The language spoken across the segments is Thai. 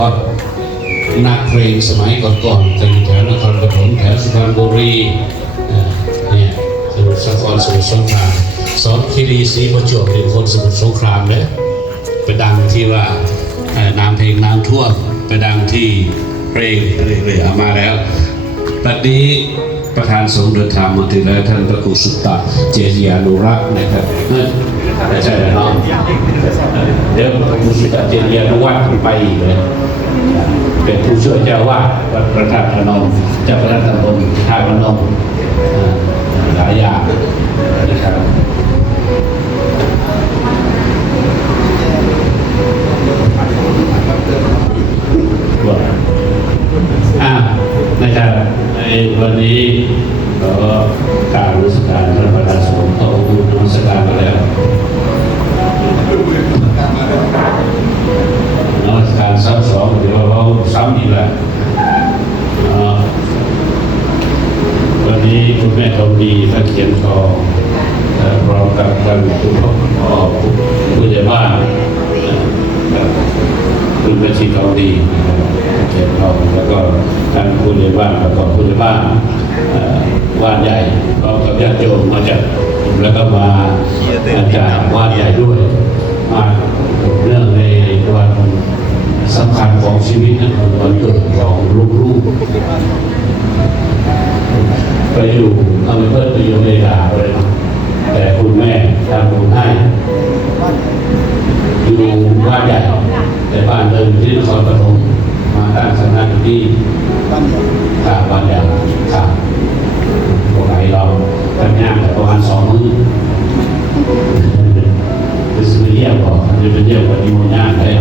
พาะนักเพลงสมัยก่อนๆจากแถวนครปฐมแถวสุพรรณบุรีเนี่ยสมุทรสาครสมุทรสงครามสอนคีรีศรีประจวบเป็นคนสมุทรสงครามเลยไปดังที่ว่าน้ำเพลงน้ำท่วมไปดังที่เพลงเรื่อยๆเอามาแล้วปัจจุบันประธานสงฆ์เดินทางมาถึงแล้วท่านพระครูสุตตะเจริญานุรักษ์นะครับไม่ใช่แล้วเนาะเดี๋ยวพระครูสุตตะเจริญานุวัฒน์ไปอีกเลยเป็นผู้ช่วยเจ้าวาดวัดพระธาตุพนมเจ้าพระธาตุพนมท่าพนมหลายอย่างนะครับนะครับในวันนี้เราก็กล่าวรู้สึกการพระประธานสงฆ์ต่อผู้นมัสการมาแล้วนมัสการซ้ำสองเดี๋ยวเราซ้ำอีกแล้ววันนี้คุณแม่ทองดีท่านเขียนทองพร้อมกับท่านผู้ใหญ่บ้านคุณบัญชีทองดีเขียนทองแล้วก็ท่านผู้ใหญ่บ้านแล้วก็ผู้ใหญ่บ้านว่านใหญ่พร้อมกับญาติโยมมาจากแล้วก็มาจากว่านใหญ่ด้วยมาเรื่องในวันสำคัญของชีวิตนั้นวันเกิดของลูกๆไปอยู่อเมริกาไปอยู่อเมริกาเลยแต่คุณแม่ทำบุญให้อยู่ว่านใหญ่แต่บ้านเดิมที่นครปฐมมาตั้งสำนักที่บ้านใหญ่ครับพวกเราทำงานประมาณ2 มื้อจะซื้อเยี่ยมก่อนจะไปเยี่ยมวันนี้มันยากเลย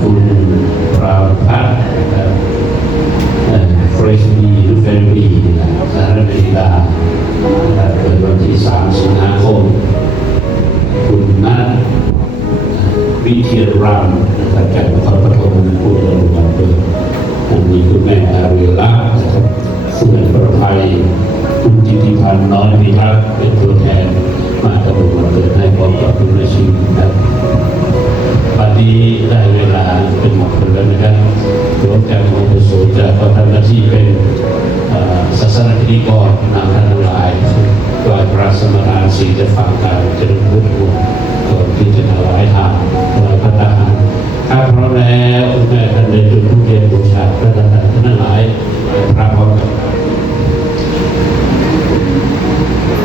คุณปราพัฒน์เฟรชบีหรือเฟรนบีสหรัฐอเมริกาเกิดวันที่3 สิงหาคมคุณนัทวิเทียรรามจากนครปฐมผู้ดำรงวันเกิดมีคุณแม่อารีรักษ์คุณประภัยคุณจิติพันธ์น้อยมีรักเป็นตัวแทนมาดำรงวันเกิดให้พร้อมกับคุณแม่ชีนะครับวันนี้ได้เวลาเป็นหมดแล้วนะครับหลวงจากมงคลสูตรจะทำหน้าที่เป็นศาสนพิธีกรนำท่านทั้งหลายกล่าวพระสมณานศีลจะฟังการเจริญพุทธคุณก่อนที่จะถวายทานถวายพระทหารถ้าพร้อมแล้วแม่ท่านได้จุดธูปเทียนบูชาพระทหารทั้งหลายพระพร้อมกัน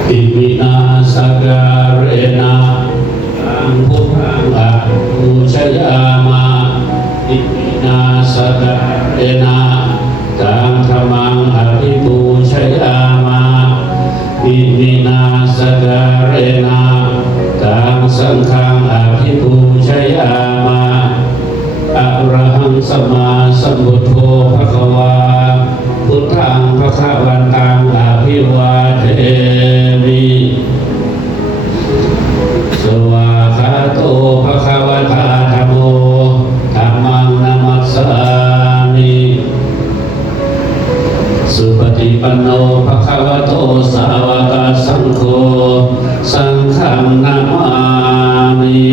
อิมินาสการเรนะอังพุทธังอะอุชยามาอิมินาสการเรนะตังธรรมังอภิปูชยามาอิมินาสการเรนะตังสังฆังอภิปูชยามาอะระหังสัมมาสัมพุทโธภควาพุทธังภควันตังอภิวาเทมิสวาคาโตภควตาธัมโมธัมมังนัมมัสสามิสุปฏิปันโนภควโตสาวกสังโฆสังฆังนามามิ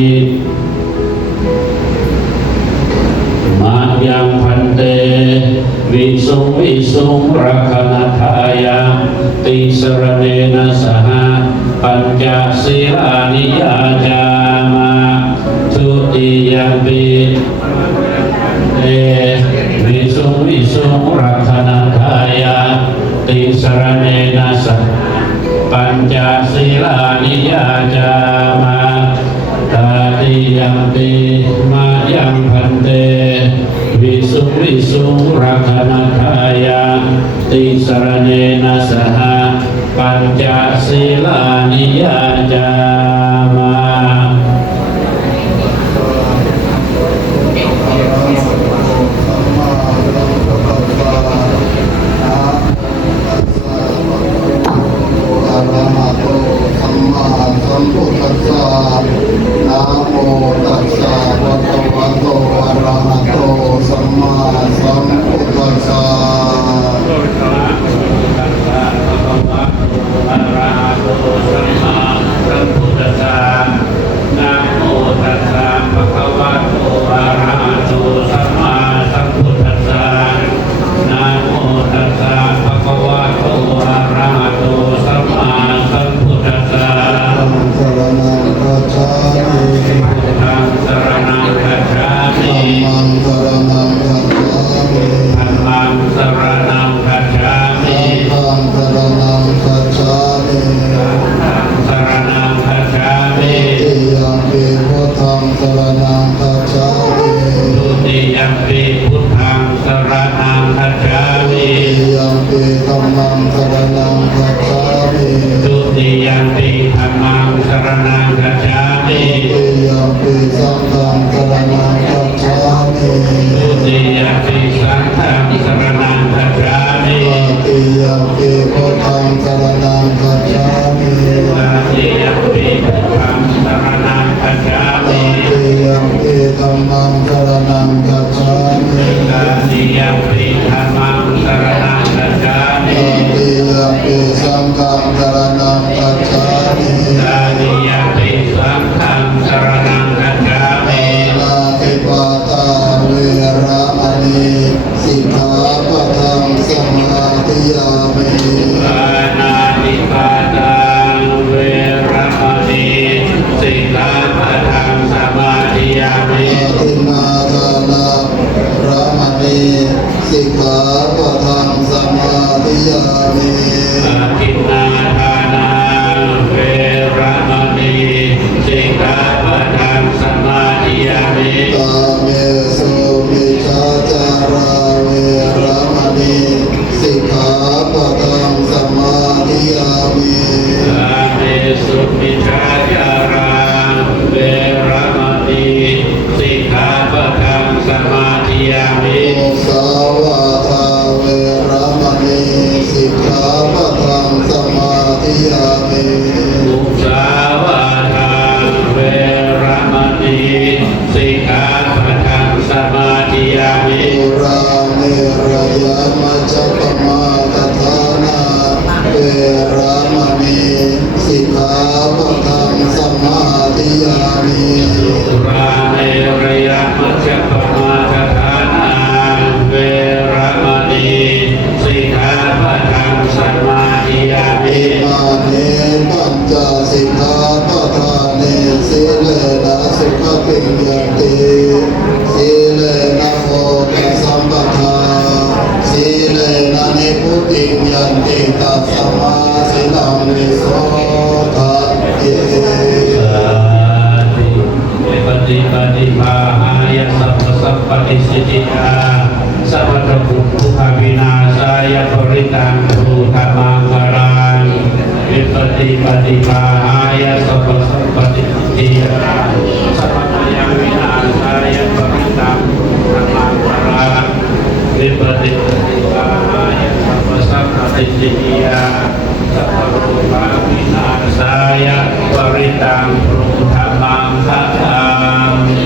มายังพันเตวิสุงรักนัทายาติสรเนนะสหปัญจศีลานิยาจามาทุติยมปิเตวิสุงรักนัทายาติสรเนนะสหปัญจศีลานิยาจามาตาติยมปิมายังพันเตวิสุงรักนัทายาติสรเนนะสหปัญจศีลานิยาจามานะโมตัสสะภะคะวะโตอะระหะโตสัมมาสัมพุทธัสสะอะระหะโตสัมมาสัมพุท ยัมปิธัมมังสรณังคัจฉามิ ตุติยัมปิสังฆังสรณังคัจฉามิ ทุติยัมปิสังฆังสรณังคัจฉามิ ตติยัมปิพุทธังสรณังคัจฉามิ ตติยัมปิพุทธังสรณังคัจฉา ต มิ ติยัมปิธัมมังสรณังคัจฉามิ ตติยัมปิธัมมังสรณังคัจฉามิ ตติยัมปิสังฆังสรณังคัจฉามิ ตติยัมปิสังฆังสรณังคัจฉามิ นาทิปาตาเวระมณีสิกขาปะทังสมาธิยามิ ปานาติปาตังเวระมณีสิกขาปะทังสมาธิยามิ อาทินนาทานาระมณีสิกขาปะทังสมาธิยามิ อาทินนาทานาเวระมณีสิกขาปะทังสมาธิยามิ ตาเมสุมิชาจาราเวระมณีสิกขาปะทังสมาธิยามิ อาเมสุมิชาจาราเวระมณีสิกขาปะทังสมาธิยามิ โอสาวาทาเวระมณีสิกขาปะทังสมาธิยามิ มุสาวาทาเวระมณีสิกขาปะทังสมาธิยามิ ปุราเมรยามัจจปมาทฐานาเวระมณีสิกขาปะทังสมาธิยามิ สุราเมรยมัจจปมาทฐานาเวระมณีสิกขาปะทังสมาธิยามิ อิมานิปัญจสิกขาปะทานิสีเลนะสุขปิญญาติสีเลนะโภคสัมปทาสีเลนะนิพุติญญาติตัสสมาสิลังวิโสทะเย สาธุปฏิปฏิภาหายสัพพสัพปฏิสิทธิยาสัพพะปุถุภาวินาสายปริตังภูธรรมังวรังวิปฏิปฏิภาหายสัพพสัพปฏิสิทธิยาสัพพะยังวินาสายปริตังภูธรรมังวรังวิปฏิปฏิภาหายสัพพสัพปฏิสิทธิยาสัพพะรูปาวินาสายปริตังภูธรรมังคัจฉามิ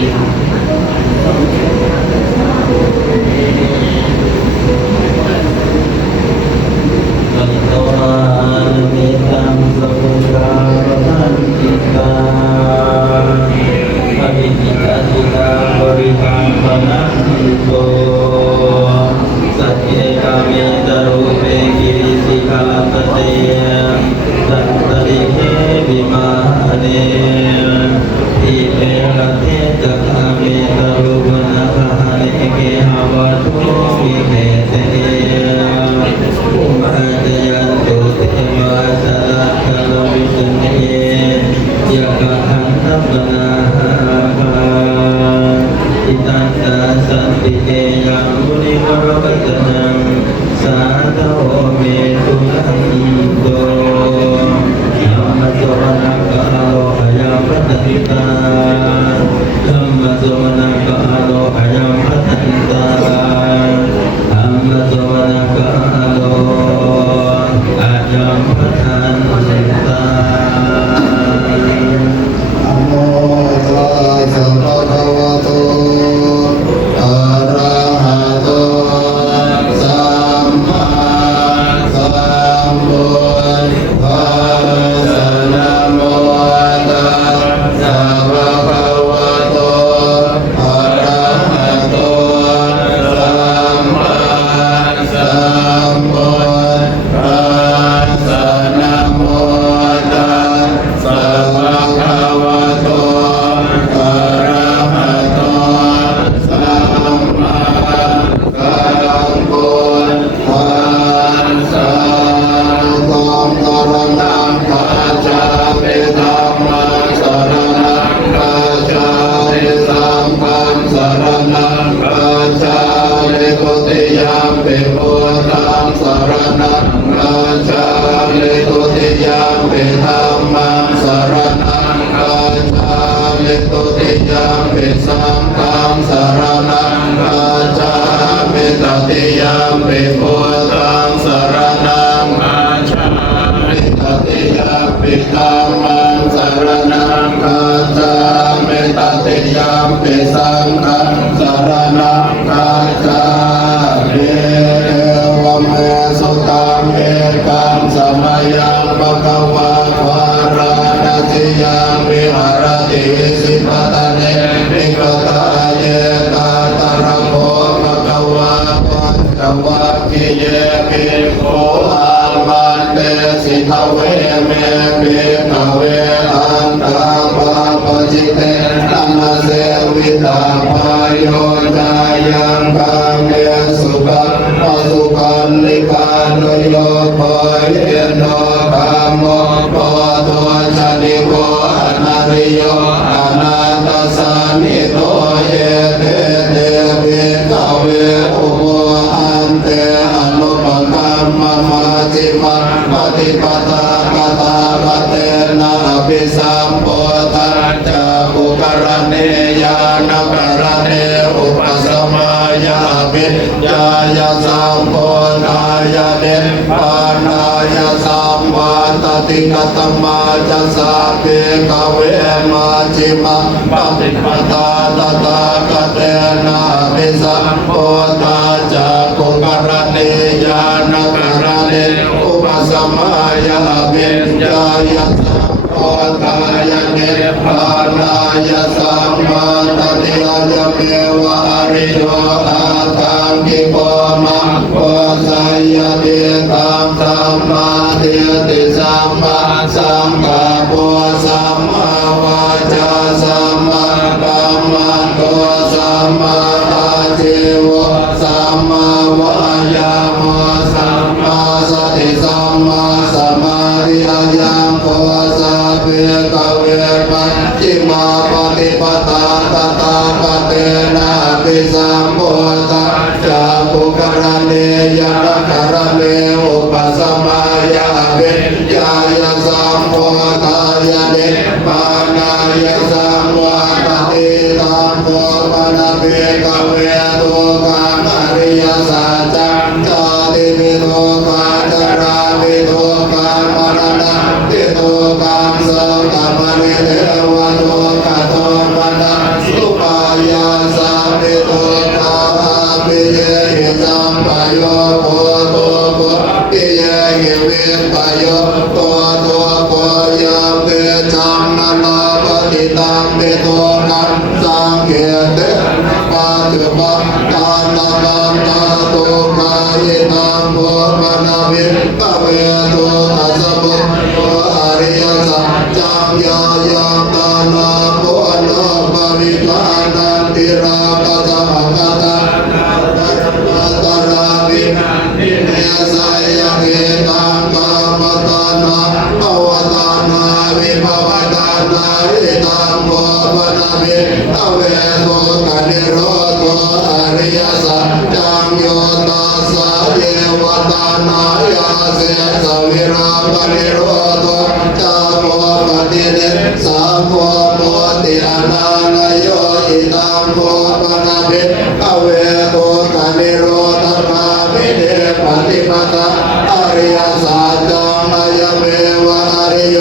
ตัตตวานิตังสัพพุรานันติกาปฏิปิตาติตาบริตังปนัสสิโกสัจเจกาเมตรูเปกิริสิกาปเตสัตตริเขวิมาเนอิเมระเทจักาเมตรูปนาคาเนเกหาวัตถุวิเมเตอุมาจยันตุเทวาสาคาลวิสุเนยกะหันตัปนาภาอิตันตาสันติเตยังมุนิวรกัตนังสาธโอเมตุลังอิโตยัมมัจจวนังกะโลหยังปะเต ขเวเมภิกขเวอันตาปาปจิเตนะนาเสวิตาปายโยจายังกาเมสุขังอสุขันลิกาโนโยโพเยโนกามโมโพตัวชานิโกอนาริโยอนาตสานิโตเยเตเตภิกขเวอุโมอันเตอนุปกัมมะมาจิมังปฏิปทาคตาปเตนะภิสัมโพธัญจาปุกรเนยานกรเนอุปสมายาภิญาญาสัมโพธายาเดปานายาสัมวัตติกตมาจัสสะเปกเวมาจิมังปฏิปทาตตากเตนะภิสัมโพธัญจาปุกรเนยานกรเนอุปสมายาภิญญาญาสัมโพธายาเดปานายาสัมวัตติยาเมวะอริโยอาทังกิโกมังโพสายาเดตัมสัมมาเทติสัมมาสังฆาโพสัมมาวาจาสัมมากัมมันโตสัมมาอาชีวะสัมมาวายามะสัมมาสติสัมมาสมาธิยังโพสัพเพกเวปัญจิมาปฏิปทาตตาปเตนะภิสัมโพธัญจาปุกรเนยนะกรเนอุปสมายาภิญญาญาสัมโพธายาเดปานายาสัมวัตติตัมโพปนะภิกขเวทุกขังอริยสัจจังจาติวิโตกัจจาราวิโตกังมรณะวิโตกังสังฆปริเทวะโตกัตโตปนะสุปายาสัมภิโตตาภิเยหิสัมปโยโพโตโพภิเยหิวิปโยโตโตโพยังเกจังนานาปฏิตังเปโตนังสังเกเตปัจจุบันตานานาตาโตกายนังโพปนาวิปเวโตทัสสะมุโตอริยสัจจังยายังตานาโพโนปริกานันติราคะสัมภะตานาตาราวินันติเนสายเกตังกามตานาภวตานาวิภวตานาวิตังโพปนาวิภเวโตกันิโรโตอริยสัจจังโยตัสสะเยวตานา ยาเสสวิราปริโรโตจาโมปฏิเดสาโมโมติอนาลโยอิตังโมปนาเบอเวโตกานิโรธคามิเดปฏิปทาอริยสัจจังอายเมวะอริโย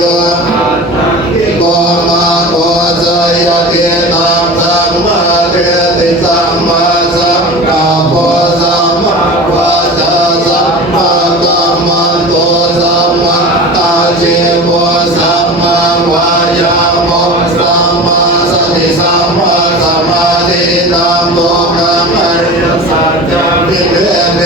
โกมาโกสยเกตังสัมมาเทติสัมมาสังฆาโพสัมมาวาจาสัมมากัมมันโตสัมมาอาชีวะสัมมาวายามะสัมมาสติสัมมาสมาธิตัมโตกัมอริยสัจจังพิเวเม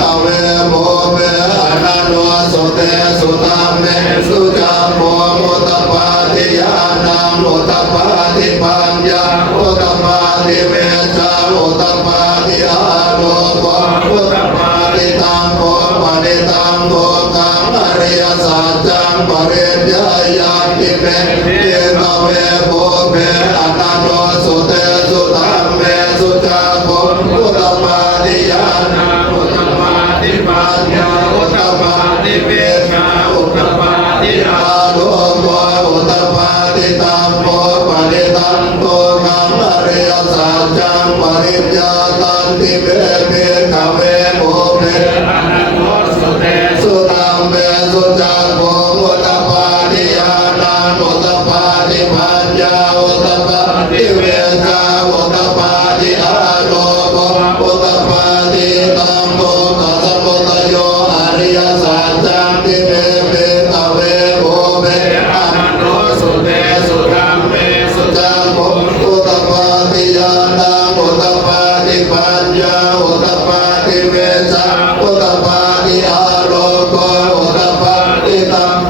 อเวโมเวอนันโนสุเตสุตัมเมสุจาโมมุตตปาติยานังมุตตปาติปัญญามุตตปาติเวชามุตตปาติอาโลภมุตตปาติตังโภปะนิตังโภกังอริยสัจจังปริญญายังติเมเอกเวโภเวอนันโนสุเตสุตัมเมสุจาโภมุตตปาติยานังมุตตปาติปัญญามุตตปาติเวชามุตตปาติอาโลภมุตตปาติตังโภปะนิตังโภกังอริยสัจจังปริญญาตันติเมเอกเวโภเวอนันโนสุเตสุตัมเมสุจาโภมุตตปาติยานังมุตตปาติปัญญามุตตปาติเวชามุตตปาติอาโลภมุตตปาติตังโภกัสสมุทโยอริยสัจจังติเมเอกเวโภเวอนันโนสุเตสุตัมเมสุจาโภมุตตปาติยานังมุตตปาติปัญญามุตตปาติเวชามุตตปาติอาโลภมุตตปาติตังโภ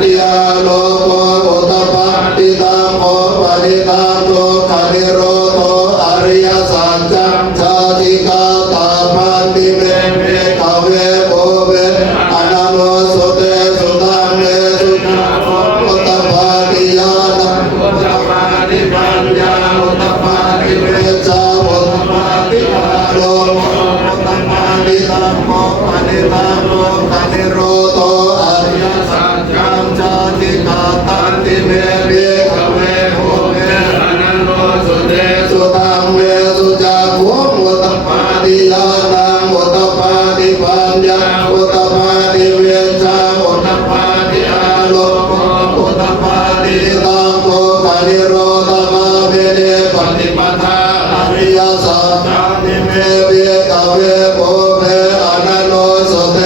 ติอาโลโกอุตตปาติตังโอปะริตังโตคานิโรโตอริยสัจจังชาติกาตาปันติเมเมขเวโอเวอนันโนสุเตสุตังเมสุนาโอุตตปาติยานังอุตตปาติปัญญาอุตตปาติเวชาอุตตปาติอาโลโกอุตตปาติตังโอปะริตังโตคานิโรโตอริยสัจจังชาติกาตันติเมเมขเวโอเวอนันโนสุเตสุตังเมสุจักขุอุตตปาติยานังอุตตปาติปัญญาอุตตปาติเวชาอุตตปาติอาโลโกอุตตปาติตังโกคานิโรธมาเมเนปฏิปทาอริยสัจจังติเมเมขเวโอเวอนันโนสุเต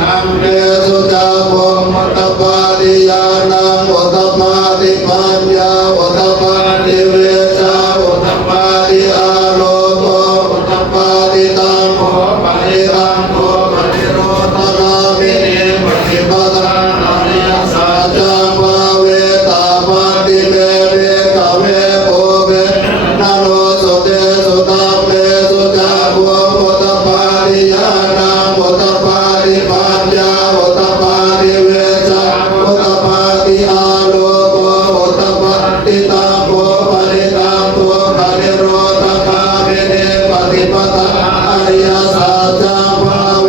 ธัมเมสุจักขุอุตตปาติยานังอุตตปาติปัญญาอุตตปาติเวชาอุตตปาติอาโลโกอุตตปาติตังโฆปะริตังโฆปะริโรธนามิเนปฏิปทาอริยสัจจังภาเวตาปันติเมเมขเวโอเวนันโนสุเตสุตัมเมสุจักขุอุตตปาติยานังอุตตปาติปัญญาอุตตปาติเวชาอุตตปาติอาโลโกอุตตปาติตังโฆปะริตังโฆปะริโรธคาเมเนปฏิปทาอริยสัจจังภาเว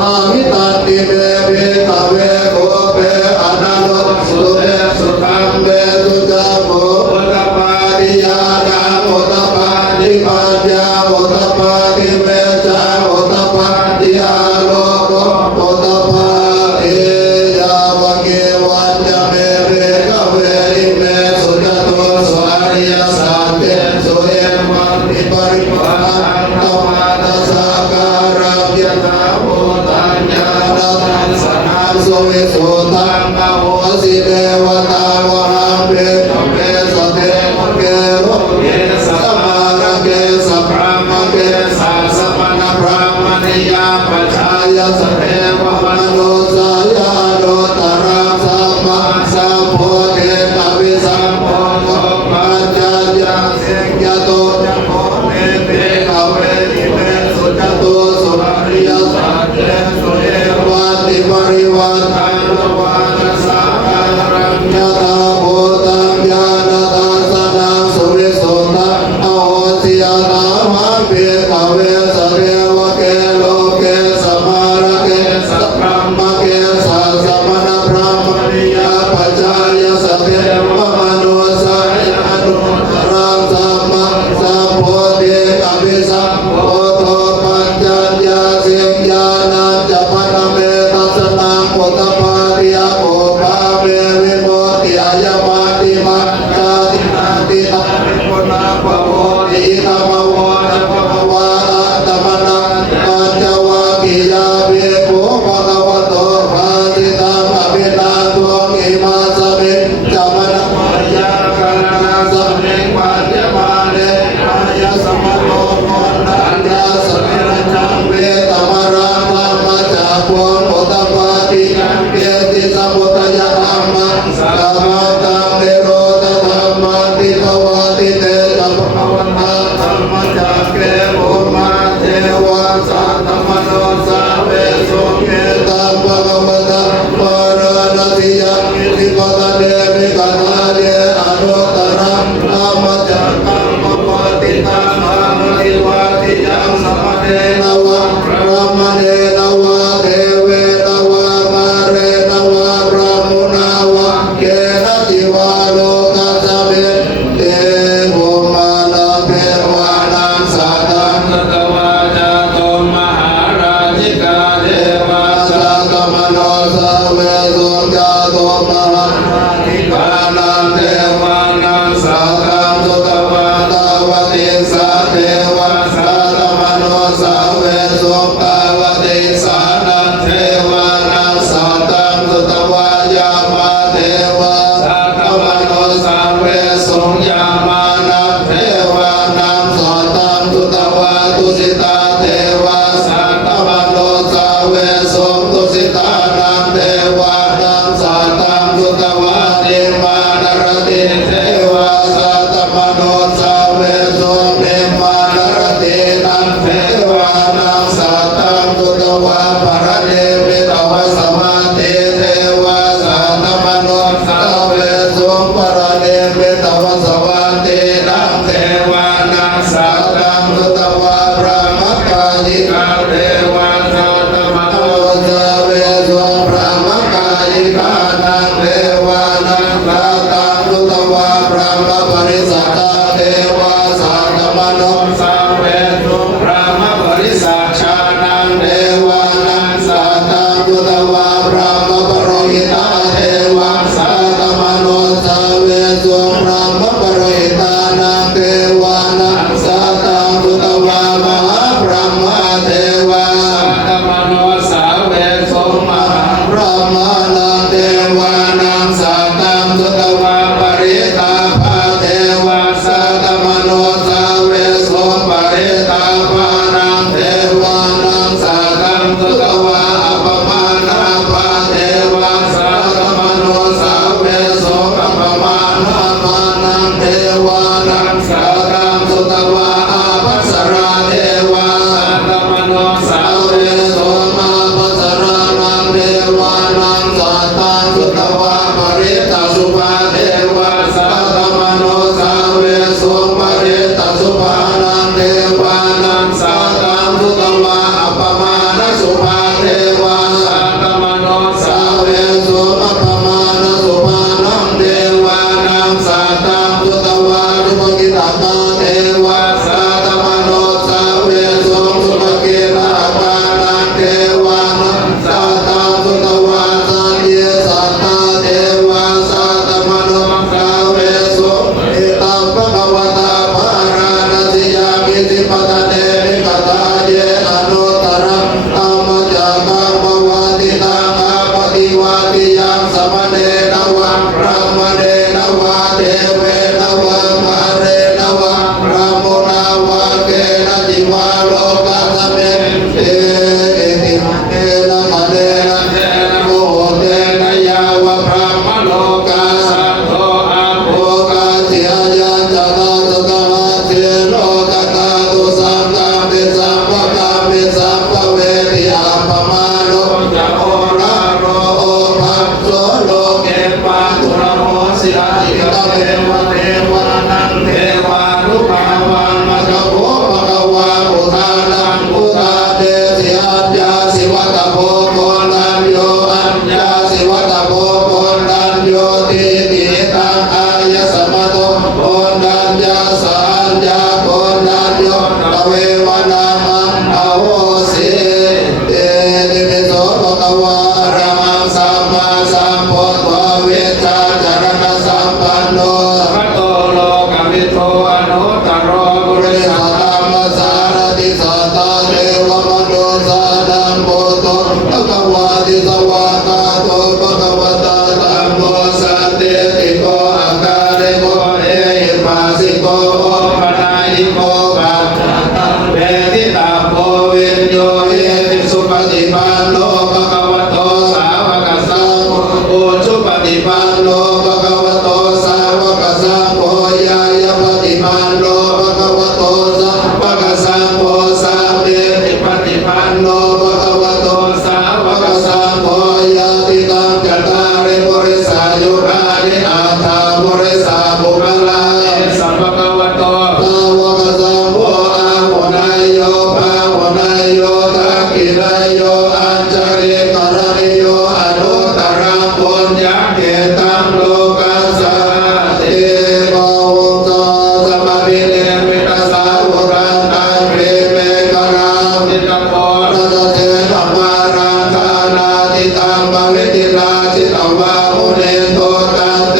อามิตันติเมเมขเวโอเวอนันโนสุเตสุตัมเมสุจักขุอุตตปาติยานังอุตตปาติปัญญาอุตตปาติเวชาอุตตปาติอาโลโกอุตตปาติยาวะเกวันจะเมเรขเวริเมสุจโตสุอริยสัจเตสุเอวันติปริปันตมาตัสสะการะยะถาโพธัญญานัสสนังสุวิสุตังอโหสิเทวตาวหังเวทเวสเทเกโรเกสัมมาระเกสัพพะมะเกสัสสะปะนะพระมณียาปัจจายสเทวมโนสายาโนตระสัมมาสัมโพธิตวิสัมโพธปัญญายาสิกยโตจะโพเมเตขเวทิเมสุจโตสุอริยสัจเจสุเอวันติปริวันตังโลวานัสสะการัญญาตาโพธัญญาณทัสสนังสุวิสุทธังอโหสิยตามังเปขเวสเทวเกโลเกสัมมาระเกสัพพะมะเกสัสสะมณพระมณียาปัจจายสเทวมโนสายานุตรังสัมมาสัมโพธิอภิสัมโพธปัญญายาสิกญาณัญจปนเมตัสสนังอุตตปาติยโอภาเววิโมติอายมาติมัจจาตินาติตังวิปุณาภโวติธัมมโวจะภควาอัตมนังปัญจวัคคียาเภโกภควโตภาสิตังอภินาโตอิมาสมิจามนะมายาการณาสัมเนปัญญมาเนมายาสมโตโมนัญญาสมิรจังเวตมรังธรรมจักขุอุตตปาติยังเกติสมุทัยธรรมังสัมมาตังนิโรธธรรมังติภวติเตจัปภวันตังธรรมจักเกปุมาเทวะสัตตมโนสาเวสุเกตังภควตังปรณติยังอิติปตะเนมิกตาเนอนุตตรังธรรมจักกังปปติตังอามติวาติยังสมเนนวะพระมเนนวะเทเวนวะมาเรนวะพระมุนาวะเกนะจิวาโลกัสสะเมเตโภมานะเทวานังสัตตัง สัตวาจาโตมหาราชิกาเทวา สัตตมโนสเวสุจาโตมหานิกานังเทวานังสัตตังสุตวาตาวติสาเทวาสัตตมโนสเวสุตาวติสานังเทวานังสัตตังสุตวายามาเทวาสัตตมโนสเวสุยามานังเทวานังสัตตังสุตวาตุสิตาเทวาสัตตมโนสเวสุตุสิตานังเทวานังสัตตัง ตวะปริตตสุภาเทวะสัตตมโนสาเวสุปริตตสุภานังเทวานังสัตตังสุตวะอัปปมาณสุภาเทวะสัตตมโนสาเวสุอัปปมาณสุภานังเทวานังสัตตังสุตวะสุภกิตตาเทวะสัตตมโนสาเวสุสุภกิตตานังเทวานังสัตตังสุตวะสันเยสัตตาเทวะสัตตมโนสาเวสุเอตัมภะคะวะตาภาราณสิยามิสิปตเตมิกตาเยอนุตตรังธัมมจักขังภวติตังอาปฏิวาติยังสมเณรวะพระมเณรวะเทเวนวะมาเรนวะพระโมนาวะเกณจิวาโลกัสเมเตติเตนะมะเดนะเตนะโมเตนะยาวะพระมโลกาสัทโตอาโภกาเสียยันจตาสตหะเทโลกตาตุสังฆามิสัมภะกามิสัมภเวทิอัปปมาโนจะโอราโรโอภัสโสโลเกปะตุระโมสิระจิกะเทวะเทวานังเทวานุภาวังมัจจโภภะคะวะอุทานังอุทาเตสิอัญญาสิวัตโภโกนัญโยอัญญาสิวัตโภโกนัญโยติติตังอายสมะโตโกนัญญาสัญญาโกนัญโยตเววนามังอโหสิเตติปิโสภะคะวะอะระหังสัมมาสัมพุทโธเวชาจารณะสัมปันโนสัพพะโตโลกวิโตอนุตตรโรบุริสธรรมสารติสัตตาเทวมนุสานังโพโตภะคะวะติสวากาโตภะคะวะตาธัมโมสันติติโกอาการิโกเอหิปัสสิโกโอปนายิโกปัจจตังเวทิตาโพวิญโยเอติสุปฏิปันโนภะคะวะโตสาวกสังโฆโอสุปฏิปันโนภะคะวะโตสาวกสังโฆยายปฏิปันโนภะคะวะโตสัพพะสังโฆสาเวทิปฏิปันโนภะคะวะโตสาวกสังโฆยาติตังจัตตาริปุริสายุคานิอาถาปุริสาบุคลาสัพพะคะวะโตสาวกสังโฆอาหุนายโยภาหุนายโยทักขินายโยอัญจริกรณิโยอนุตตรังปุญญเกตังโลกัสสะเตโกวุตโตสัมมาวิเลมิตสาวุรันตังเปเมกรังติตโพรัตเทธรรมารังคานาติตังบาลิติราชิตวามุเนโตตันเต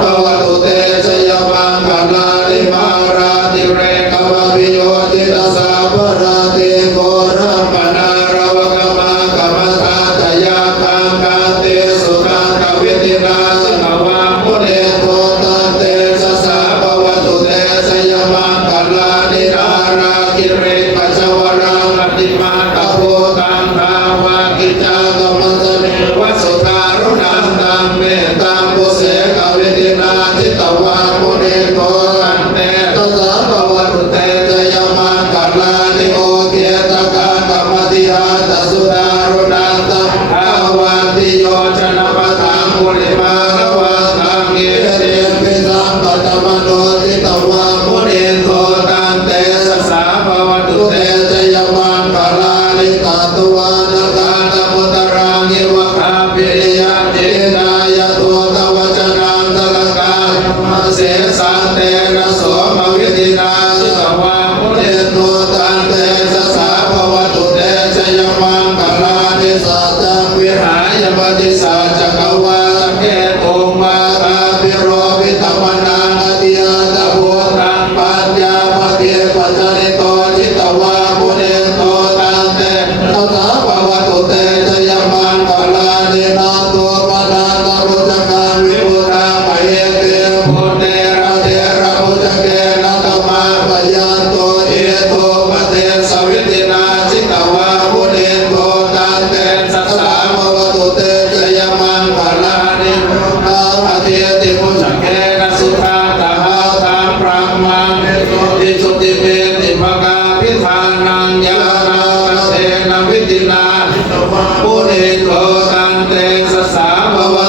ภวตุเตชยมังคลาลิมาราติเรกวะวิโยติตสาภราติโกรัมปนารวกมากรรมตาจยาคังกันเตสุขังกวิติราชิตวามุเนโตตันเตสสาภวตุเตชยมังคลาลินาราคิเรปัจวรังอติมาตโพตังภาวะกิจากรรมสเนวสุขารุณังตังเมต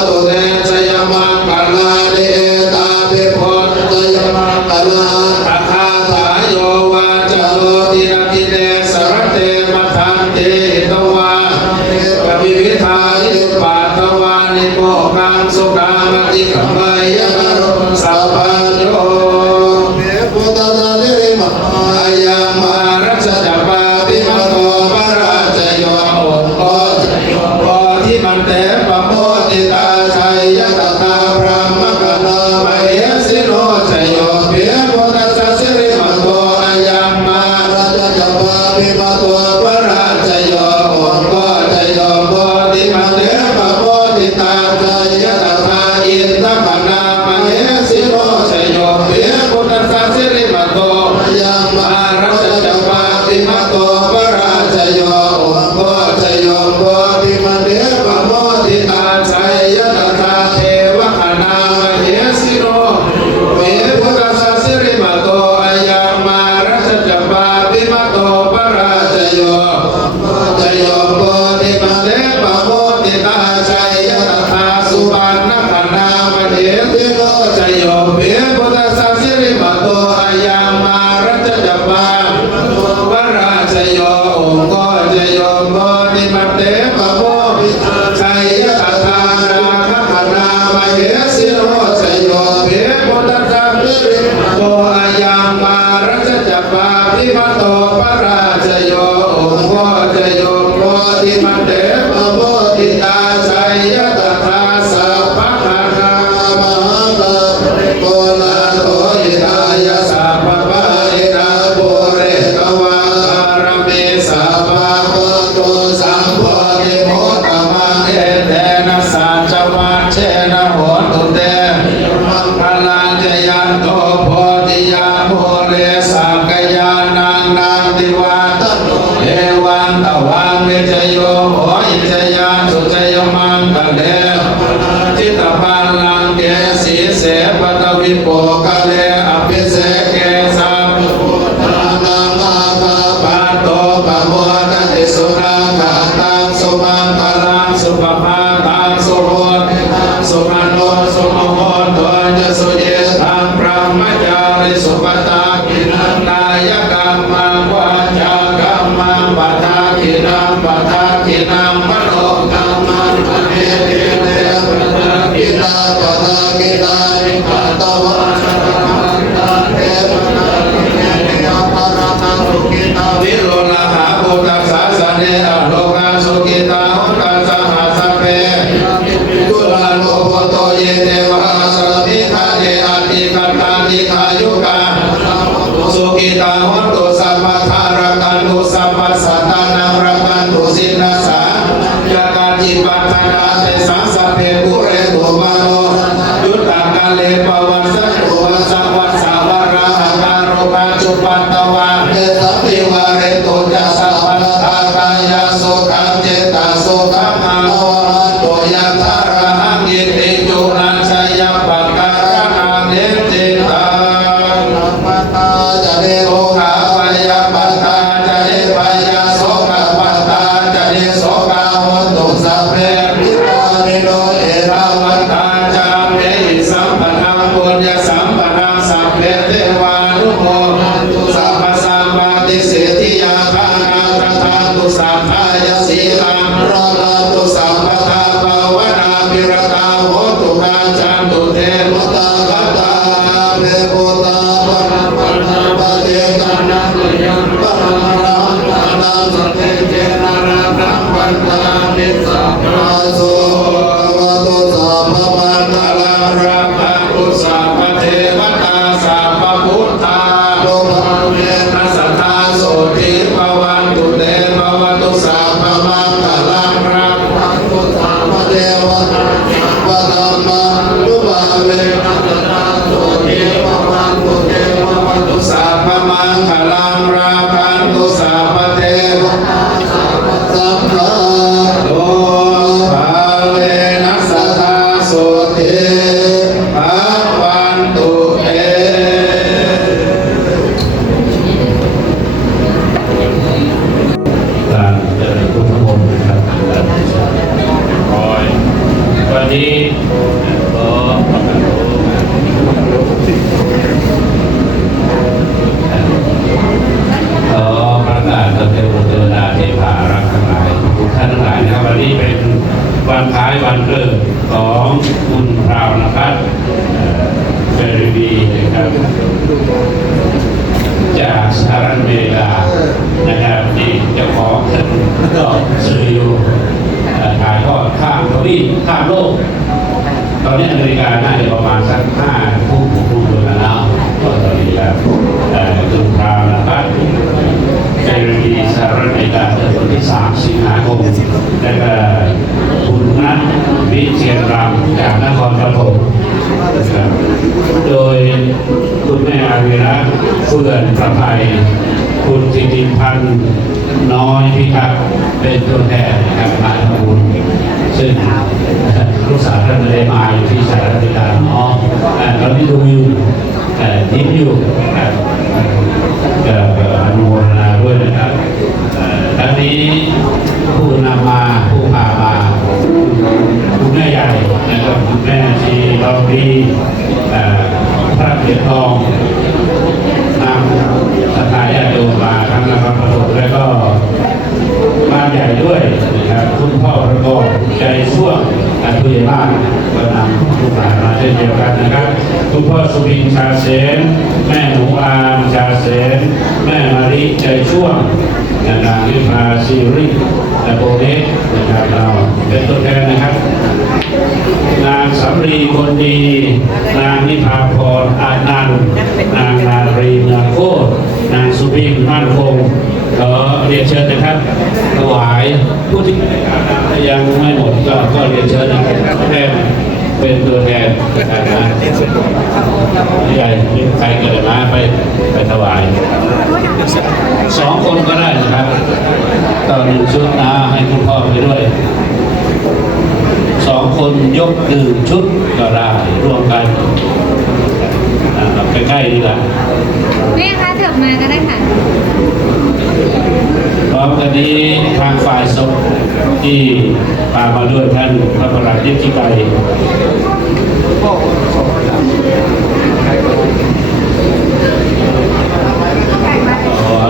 ตุเตชยมังกลาเดตาภิพุทธยมังกลาอาคาถาโยวาจโลตินาทิเตสรเตมัทันเตหิตวาปวิวิธานิปาตวานิโมกังสุขังอติขมายะรุสัพพัญโยเมพุทธะเดริมหายามารัชจัปปาปิมโตปราชโยองค์โกที่มันเตปะโมติตาชัยยะตถาพระมกนามเหสิโนชโยเพียพุทธะสิริมโตอายังมาราชจัปปาปิมโตปราชโยองค์โกชโยโพธิมันเตปะโมติตาชัยยะตถาอินทกนามเหสิโนชโยเพียพุทธะสิริมโตอายังมาราชจัปปาปิมโตปราชโยองค์โกชโยโพธิมันเตปะโมติตาชัยยะตถาเทวคณามเหสิโนเมพุทธะสิริมโตอายังมาราชจัปปาปิมโตปราชโยชโยโพธิมันเตปะโมติตาชัยยะตถาสุปานนคณามเหสิโนชโยเมพุทธะสิริมโตอายังมาราชจัปปาปราชโยองค์โกชโยโพธิมันเตปะโมติตาชัยยะตถาราคะคณามเหสิโนชโยเมพุทธะสิริมโตอายังมาราชจัปปาปิมโตปราชโยองค์โกชโยโพธิมันเตปะโมติตาชัยยะตถาสัพพะคณามหาปริโกณาโตยิตายะสัพพะปะรินาปุเรกวาการมิสัพพะโกตุสัมโพธิโมตตมังเอเตนะสัจวัชเชนะโหตุเตมังคลังจยันโตโพธิยาโมเรสักกยานังนังติวาตโนเอวันตวังวิจโยโหอิจยาสุจยมังคะเลจิตตปัลลังเกสีเสปตวิโปคะเลอภิเสเกสัพพุทธานังอาคาปะโตปะโมทติสุรังคตังสุมังคลังสุปภาตังสุโหติสุขโนสุโมโหตุจะสุเยธังพระมจาริสุปตากินังกายกรรมังวาจากรรมังปัฏฐากินังปัฏฐากินังมโนกรรมังปะเนติเตปัฏฐากินังปัฏฐากินังนิปัตตวาสัพพันตันเตปัฏฐากินังนิยปารานังสุขิตาวิโรลหะพุทธสาสเนอโลกังสุขิตาหุตัสสหสัพเพตุลาโลภโตเยเตวะสรมิคาเตอติคัตตานิขายุกาสุขิตาหุตุสัพพะทารักันตุสัพพะสัตตานังรักันตุสินนัสสะยะกาจิปัฏฐานาเตสัสสะเพปุเรตุมาโนยุตตะกะเลปวัสสะตุวัสสะวัสสะวะระหะตาโรกาจุปัตตวะเตสัพพิวะเรตุจัสสะปัตตากายะสุขังเจตาสุขังอาโหะโตยะทาระหังยิติจุนันชยปักการะนังเนติตังปัตตาจะเดโอคาปยาปัตตาจะเดปยาโสกาปัตตาจะเดโสกาโหตุสัพเพปิตานิโนเอราวัตตาจามเมหิสัมปนังปุญญสัมปนังสัพเพเทวานุโมตุสัพพะสัมปติสิทธิยาภานังตถาตุสัพพายสีลังราลาตุสัพพะทาภาวนาภิรตาโหตุกาจันตุเตมตาคตาเวโกตาปะนะปะนะปะเทกัณังยังปะนะรังปะนะสัตเตเจนะระรังปันตานิสัพพะโสวะโตสัพพะมันตาลังรังปันตุสัพพะเทวตาสัพพะพุทธาโลภะเวนัสสตาโสติภวันตุเตภวตุสัพพะมังตาลังรังปันตุสัพพะเทวตาสัพพะธัมมังรูปะเวนัสสตาโสติภวันตุเตภวตุสัพพะมังคลังราคันตุสัพพะเทวตาสัพพะสัมภะโลภะเวนัสสตาโสติภวันตุเต การเจริญพุทธมนต์นะครับวันนี้ ขอประกาศเทวเทวดาเทพารักษ์ทั้งหลายทุกท่านทั้งหลายนะครับวันนี้เป็นวันคล้ายวันเกิดของคุณพราวนะครับเฟรบีนะครับจากสหรัฐอเมริกานะครับที่เจ้าของก็สื่ออยู่ถ่ายทอดข้ามทวีปข้ามโลกตอนนี้อเมริกาน่าจะประมาณสัก5 ทุ่มแล้วก็ตอนนี้ครับคุณพราวนะครับเฟรบีสหรัฐอเมริกาเมื่อวันที่3 สิงหาคมและก็คุณนัทวิเชียรรำจากนครปฐมนะครับโดยคุณแม่อาวิรักษ์เฟื่อนประภัยคุณจิติพันธ์น้อยพิทักษ์เป็นตัวแทนนะครับมาทำบุญซึ่งลูกสาวท่านไม่ได้มาอยู่ที่สหรัฐอเมริกาเนาะตอนนี้ดูอยู่ยิ้มอยู่ก็อนุโมทนาด้วยนะครับตอนนี้ผู้นำมาผู้พามาคุณแม่ใหญ่นะครับคุณแม่ชีเราดีพระเกียรติทองนำสัตยาญาติโยมมาทั้งนครปฐมและก็บ้านใหญ่ด้วยนะครับคุณพ่อประกอบใจช่วงผู้ใหญ่บ้านก็นำลูกหลานมาเช่นเดียวกันนะครับคุณพ่อสุบินชาเสนแม่หนูอามชาเสนแม่มาริใจช่วงนางวิภาซีริและโบเล็กนะครับเราเป็นตัวแทนนะครับนางสำลีคนดีนางนิพาพรอานันต์นางนารีเมืองโคตรนางสุบินมั่นคงขอเรียนเชิญนะครับถวายผู้ที่ยังไม่หมดก็เรียนเชิญนะครับแทนเป็นตัวแทนนะใหญ่ใครก็ได้มาไปถวาย2 คนก็ได้นะครับต่อ1 ชุดนะให้คุณพ่อไปด้วย2 คนยก1 ชุดก็ได้ร่วมกันใกล้ๆนี่แหละแม่คะเถิบมาก็ได้ค่ะพร้อมกันนี้ทางฝ่ายสงฆ์ที่พามาด้วยท่านพระประหลัดยิ่งที่ไกล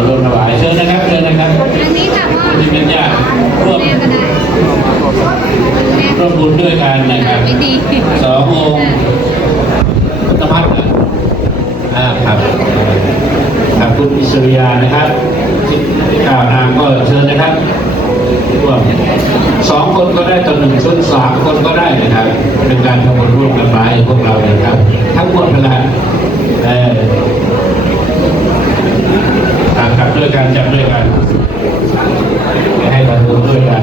ร่วมถวายเชิญนะครับเชิญนะครับ ทางนี้ค่ะพ่อ ที่เป็นญาติร่วม แม่ก็ได้แม่ ร่วมบุญด้วยกันนะครับ ไม่ดี 2 องค์พุทธพัฒน์ครับครับคุณอิสริยานะครับที่กล่าวนามก็เชิญนะครับร่วม2 คนก็ได้ต่อ1 ชุด3 คนก็ได้นะครับเป็นการทำบุญร่วมกันไปพวกเรานะครับทั้งหมดเวลาจับด้วยกันจับด้วยกันให้ทำบุญด้วยกัน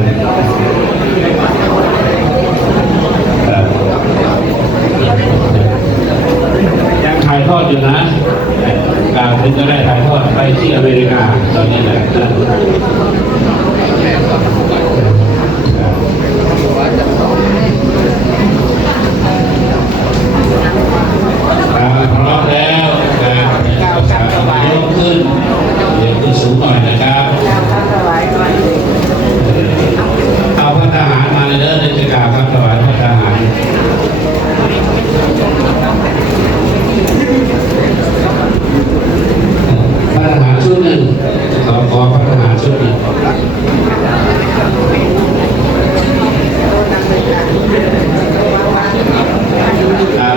ยังถ่ายทอดอยู่นะการถึงก็ได้ถ่ายทอดไปที่อเมริกาตอนนี้แหละพร้อมแล้วยกขึ้นสูงหน่อยนะครับเอาพระทหารมาเลยเด้อจะกล่าวคำถวายพระทหารพระทหารชุดหนึ่งขอพระทหารชุดหนึ่ง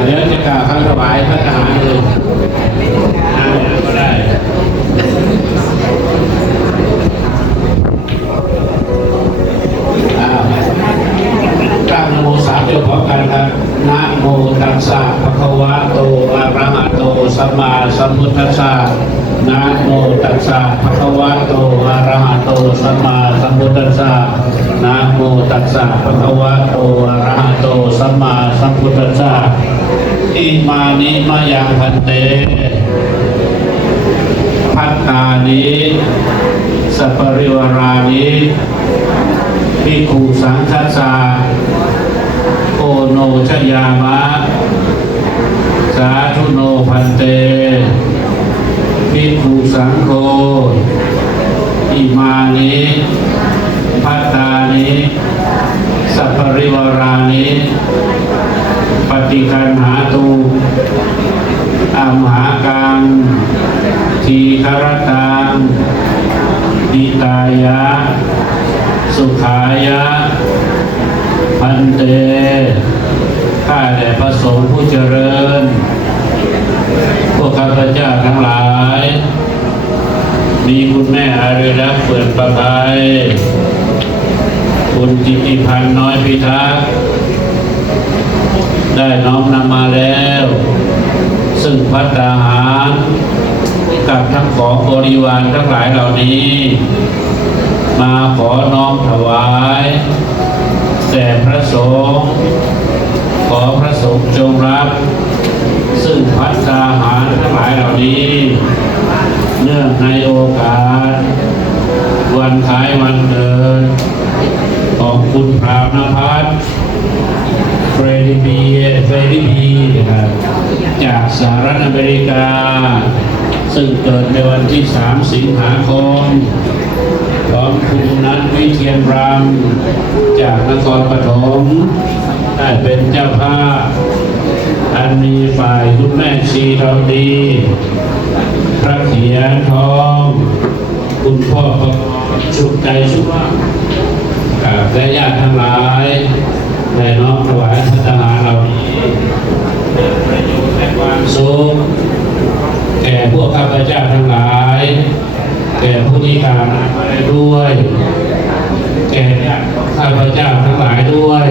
เดี๋ยวจะกล่าวคำถวายพระทหารเลยก็ได้กราบนะโม3 จบพร้อมกันครับนะโมตัสสะภะคะวะโตอะระหะโตสัมมาสัมพุทธัสสะนะโมตัสสะภะคะวะโตอะระหะโตสัมมาสัมพุทธัสสะนะโมตัสสะภะคะวะโตอะระหะโตสัมมาสัมพุทธัสสะอิมานิมะยังพันเตภัตตานิสัปปริวารานิภิกขุสังฆัสสะโอโนชยามะสาธุโนพันเตภิกขุสังโฆอิมานิภัตตานิสัปปริวารานิ ฏิคันหาตุอัมหากังทีคารตังอิตายะสุขายะพันเตข้าแต่พระสงฆ์ผู้เจริญพวกข้าพเจ้าทั้งหลายมีคุณแม่อารีรักษ์เปิดประภัยคุณจิติพันธ์น้อยพิทักษ์ได้น้อมนำมาแล้วซึ่งภัตตาหารกับทั้งของบริวารทั้งหลายเหล่านี้มาขอน้อมถวายแด่พระสงฆ์ขอพระสงฆ์จงรับซึ่งภัตตาหารทั้งหลายเหล่านี้เนื่องในโอกาสวันคล้ายวันเกิดของคุณพรามณภัสเฟรดิบีนะครับจากสหรัฐอเมริกาซึ่งเกิดในวันที่ 3 สิงหาคมพร้อมคุณนัทวิเทียนรำจากนครปฐมได้เป็นเจ้าภาพอันมีฝ่ายคุณแม่ชีทองดีพระเขียนทองคุณพ่อประกอบชุกใจชุกว่าและญาติทั้งหลายได้น้อมถวายภัตตาหารเหล่านี้ประโยชน์และความสุขแก่พวกข้าพเจ้าทั้งหลายแก่ผู้ที่กล่าวมาด้วยแก่ญาติของข้าพเจ้าทั้งหลายด้วย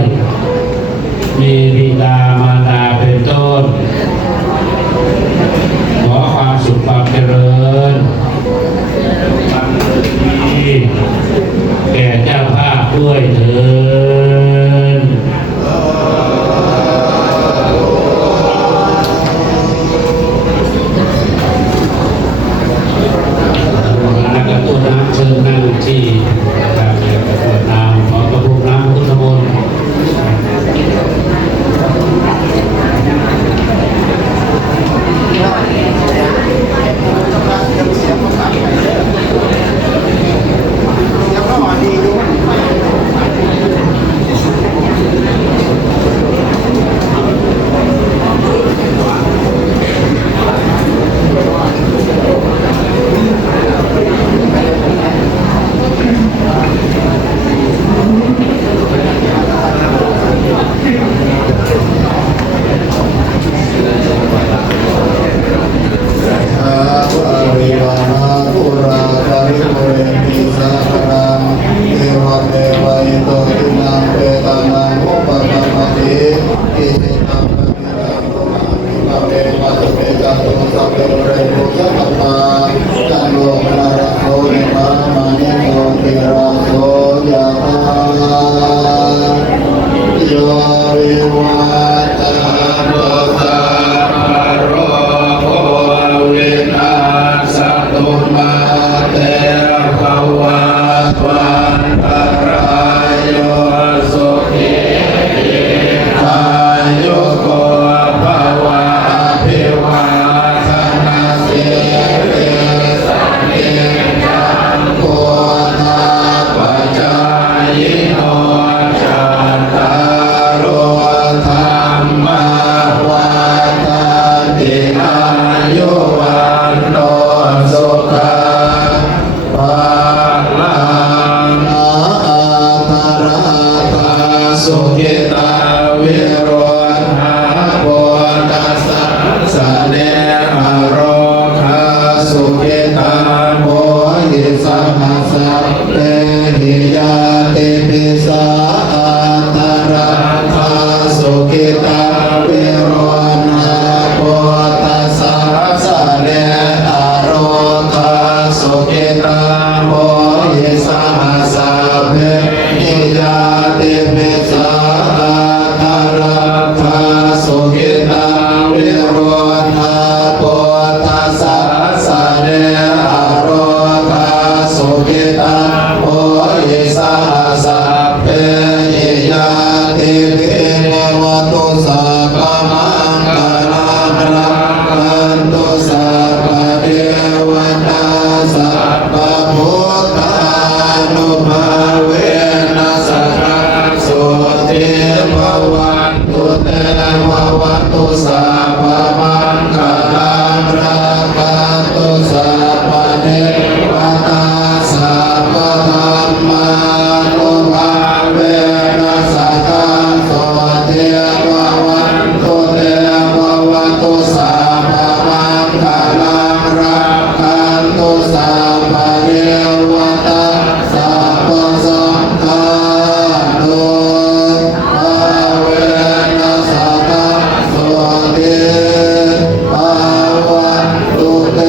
มีบิดามารดาเป็นต้นขอความสุขความเจริญความดีแก่เจ้าภาพด้วยเถิด สัพพมังคลังรักขันตุสัพพเทวตาสัพพธรรมานุภาเวนัสสะตังโสเทววันตุเตภวันตุสัพพมังคลังรักขันตุสัพพเทวตาสัพพสังฆานุภาเวนัสสะตังโสเทภวันตุเต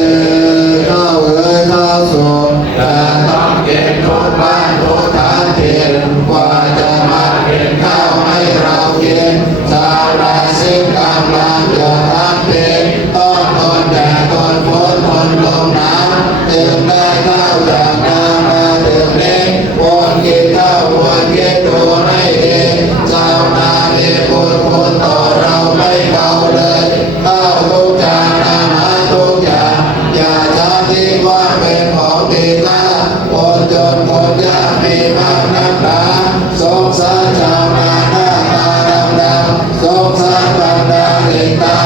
ข้าเอ๋ยข้าสุขแต่ต้องเก็บทุกบ้านทุกฐานถิ่นกว่าจะมาเก็บข้าวให้เรากินชาวนาสิ้นกำลังจะทำเป็นต้องทนแดดทนฝนทนลมหนาวจึงได้ข้าวจากนามาถึงนี้วนกินข้าววนกินดูให้ดีชาวนามีบุญคุณต่อเราไม่เบาเลยข้าวทุกจานอาหารทุกอย่างอย่าช้าทิ้งว่าเป็นของมีค่าคนจนคนยากมีมากนักหนาสงสารชาวนาหน้าตาดำๆสงสารบรรดาเด็กตา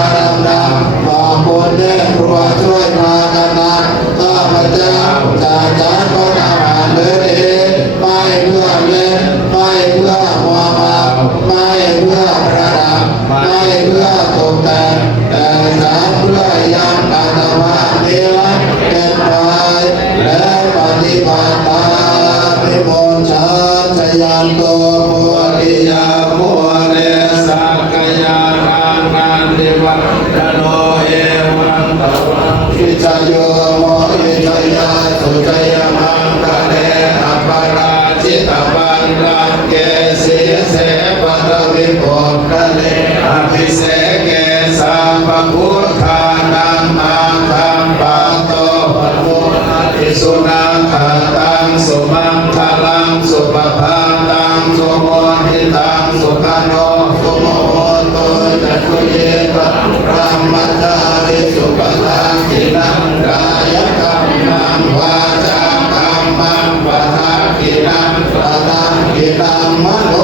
ดำๆบอกคนแน่ครัวช่วยมากันนะข้าพเจ้าจากจานของอาหารเหลือดีไม่เพื่อเล่นไม่เพื่อมัวเมาไม่เพื่อประดับไม่เพื่อตกแต่งแต่สารเพื่อยังอัตวานิรันดร์เป็นไปและปฏิบัติตามนิมนต์ชันชยันโตโมทิยาโมเนสักกายานันติวัตโนเอวังตวังวิจโยโมอิจยาสุจยมังคะเนอปาราจิตปันลังเกสีเสปัตวิโภคะเนอภิเสเกสัมปพุทธานังมังคัมปันโตปะโมทิสุนังขัตตังสุมังคลังสุปภันตังสุโมทิตังสุขโนสุโมโตจัตุเยปะพระมัจจาริสุปทังกินังกายกรรมังวาจากรรมังปะทังกินังปะทังกินังมโน